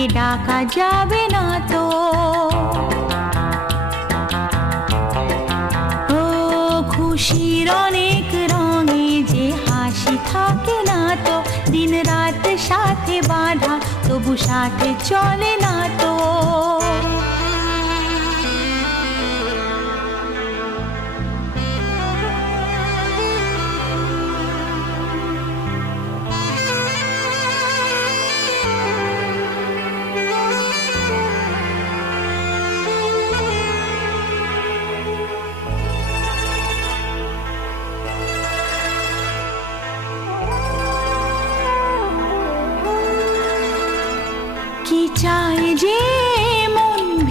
তাকে ডাকা যাবে না তো। ও খুশির অনেক রঙে যে হাসি থাকে না তো, দিন রাত সাথে বাঁধা তবু সাথে চলে